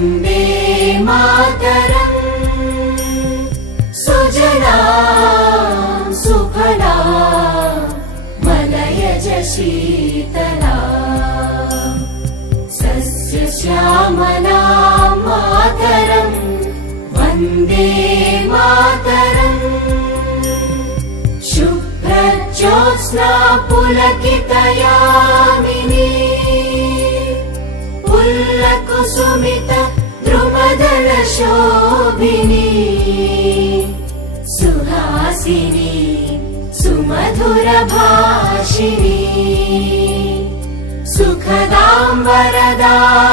वन्दे मातरम्। सुजलां सुफलां मलयज शीतलां सस्यश्यामलां मातरम् वन्दे मातरम्। शुभ्रज्योत्स्ना पुलकितयामिनी पुल्लकुसुमित द्रुमदलशोभिनी सुहासिनी सुमधुरभाषिणी सुखदां वरदां